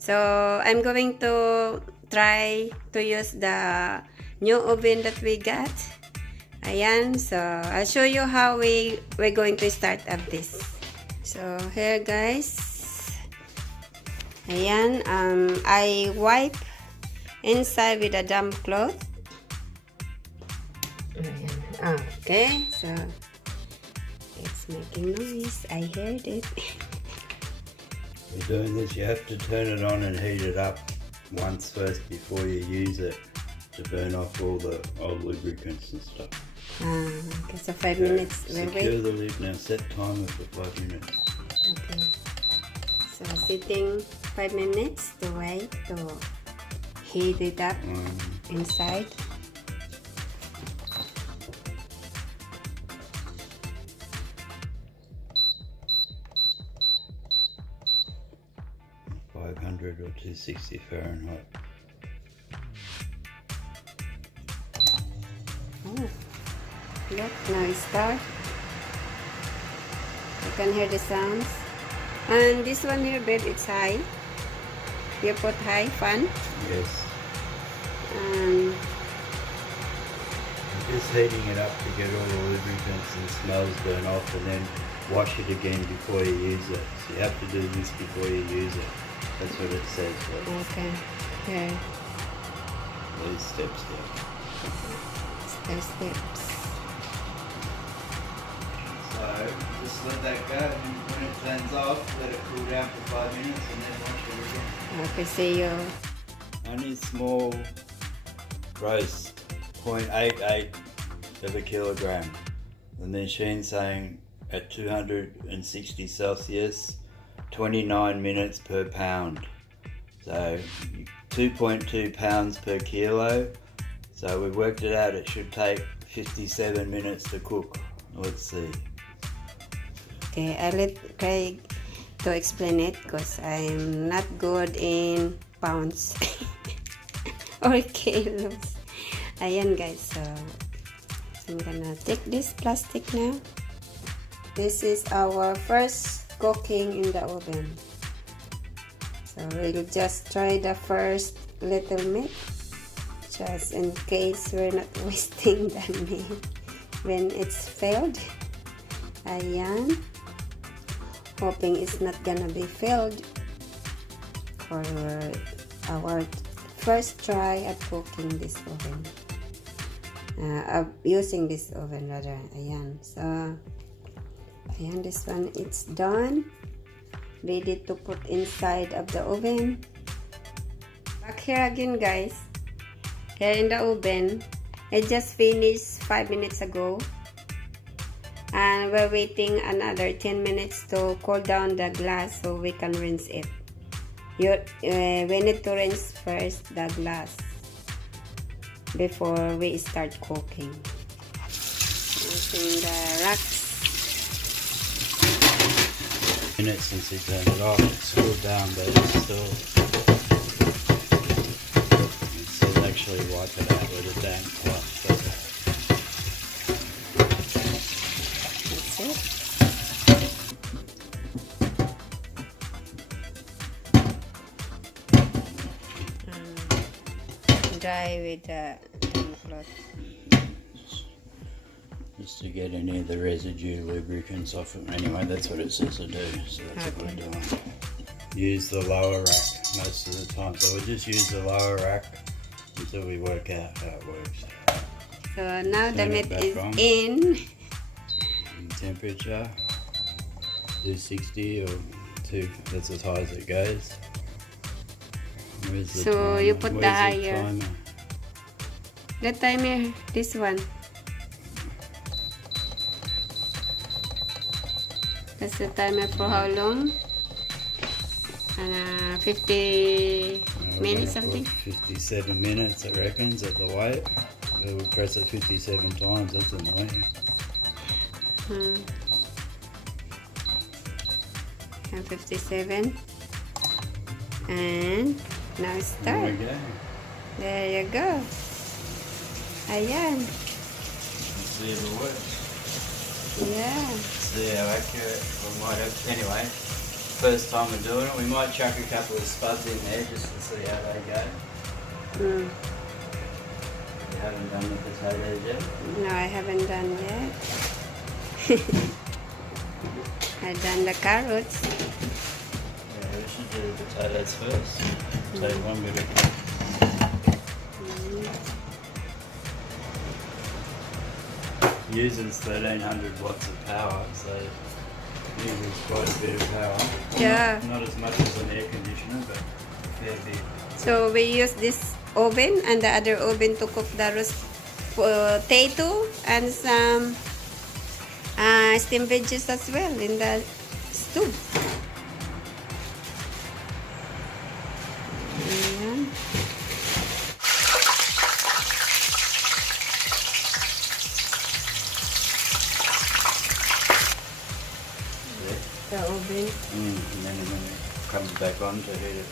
So I'm going to try to use the new oven that we got. Ayan, so I'll show you how we're going to start up this. So here guys, ayan, I wipe inside with a damp cloth. Ayan. Okay, so it's making noise. I heard it. You're doing this, you have to turn it on and heat it up once first before you use it to burn off all the old lubricants and stuff. Okay, so 5 minutes. We'll secure wait. the lid now, set timer for 5 minutes. Okay. So sitting 5 minutes to wait to heat it up inside. .500 or 260 Fahrenheit. Oh, look, now it starts. You can hear the sounds. And this one here, babe, it's high. You put high fan. Yes. Um, Just heating it up to get all the lubricants and smells burn off, and then wash it again before you use it. So you have to do this before you use it. That's what it says. okay. Here. These steps there. There's steps. So just let that go, and when it turns off, let it cool down for 5 minutes and then wash it again. Okay, see you. Only small roast, 0.88 of a kilogram. The machine's saying at 260 Celsius, 29 minutes per pound. So 2.2 pounds per kilo. So we've worked it out, it should take 57 minutes to cook. Let's see. Okay, I'll let Craig to explain it because I'm not good in pounds or kilos. Ayan guys, so I'm gonna take this plastic now. This is our first cooking in the oven. So we'll just try the first little meat, just in case we're not wasting the meat when it's failed. Ayan. Hoping it's not gonna be failed for our first try at cooking this oven. Using this oven rather. Ayan. So, ayan, this one it's done. Ready to put inside of the oven. Back here again guys. Here in the oven. I just finished 5 minutes ago. And we're waiting another 10 minutes to cool down the glass so we can rinse it. We need to rinse first the glass before we start cooking. Using the racks. Minutes since you turned it off, it's cooled down, but it's still actually wipe it out with a damp cloth. That's it. Dry with the cloth. Just to get any of the residue lubricants off it. Anyway, that's what it says to do, so that's what we're doing. Use the lower rack most of the time, so we'll just use the lower rack until we work out how it works. So now the Turn it meat back is on. in. Temperature 260 or 2, that's as high as it goes. Where's the So timer? you put the Where's higher. timer? The timer, this one. That's the timer for how long? And 50 We're minutes gonna something. put 57 minutes, it reckons, at the weight. We'll press it 57 times, that's annoying. And 57. And now There start. we go. There you go. Ayan. Let's see if it works. Yeah. See how accurate we might have. Anyway, first time we're doing it. We might chuck a couple of spuds in there just to see how they go. Mm. You haven't done the potatoes yet? No, I haven't done yet. I've done the carrots. Yeah, we should do the potatoes first. Take one bit of uses 1300 watts of power, so it uses quite a bit of power. Yeah. Not as much as an air conditioner, but a fair bit. So we use this oven and the other oven to cook the roast potato and some steamed veggies as well in the stove. Ayan. The oven. And then when it comes back on to heat it.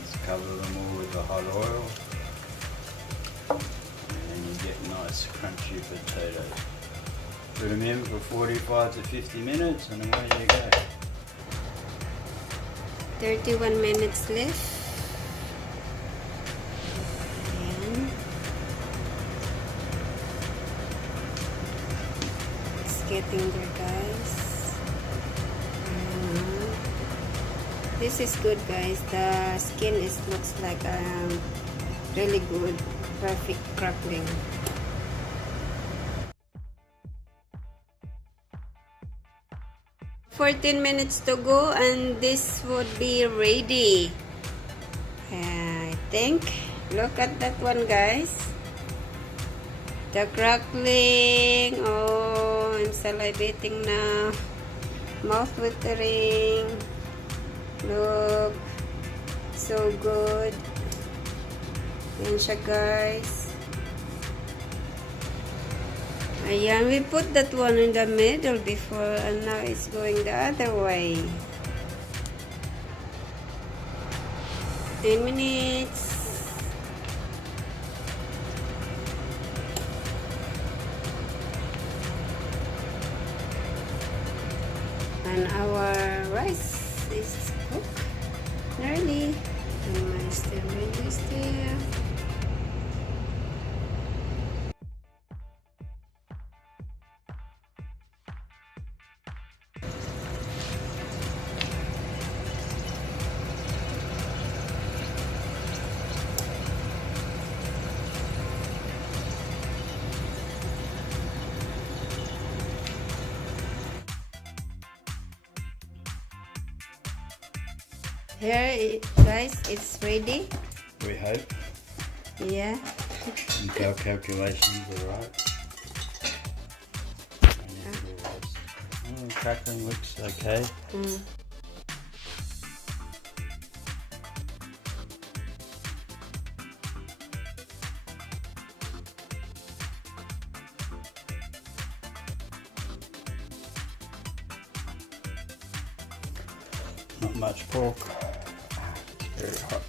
Just cover them all with the hot oil. And then you get nice crunchy potatoes. Put them in for 45 to 50 minutes and away you go. 31 minutes left. Ayan. It's getting there, guys. Ayan. This is good, guys. The skin looks like really good, perfect crackling. $14 minutes to go and this would be ready. I think. Look at that one, guys. The crackling. Oh, I'm salivating now. Mouth watering. Look. So good. Yan siya, guys. Ayan, we put that one in the middle before and now it's going the other way. 10 minutes. And our rice is cooked nearly. And my steam is there. Here, guys, it's ready. We hope. Yeah. And our calculations are right. Crackling looks okay. Not much pork. It's very hot.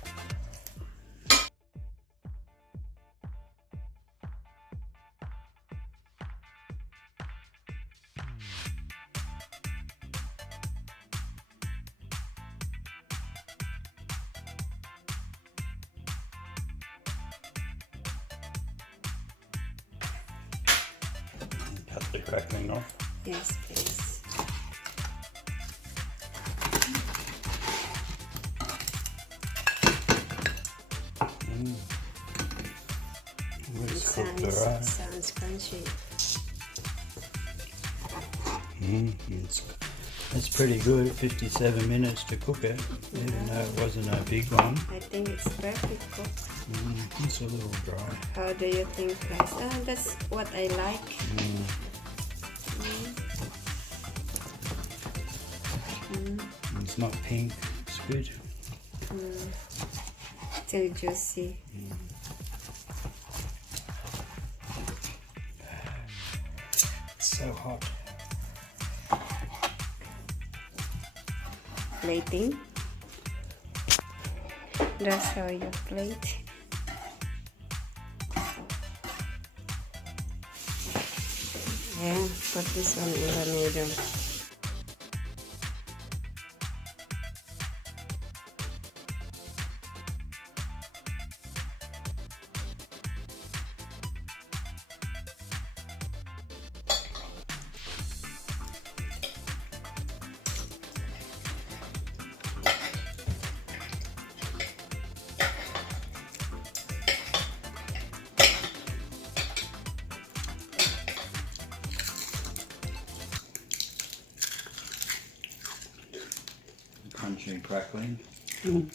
Cut the crackling off. Yes, please. It's cooked alright. Sounds crunchy. It's pretty good. 57 minutes to cook it, even though it wasn't a big one. I think it's perfect cooked. It's a little dry. How do you think, guys? That's what I like. It's not pink. It's good. Still juicy. It's so hot. Plating. That's how you plate. Yeah, put this one in the middle. Crunchy and crackling. Mm.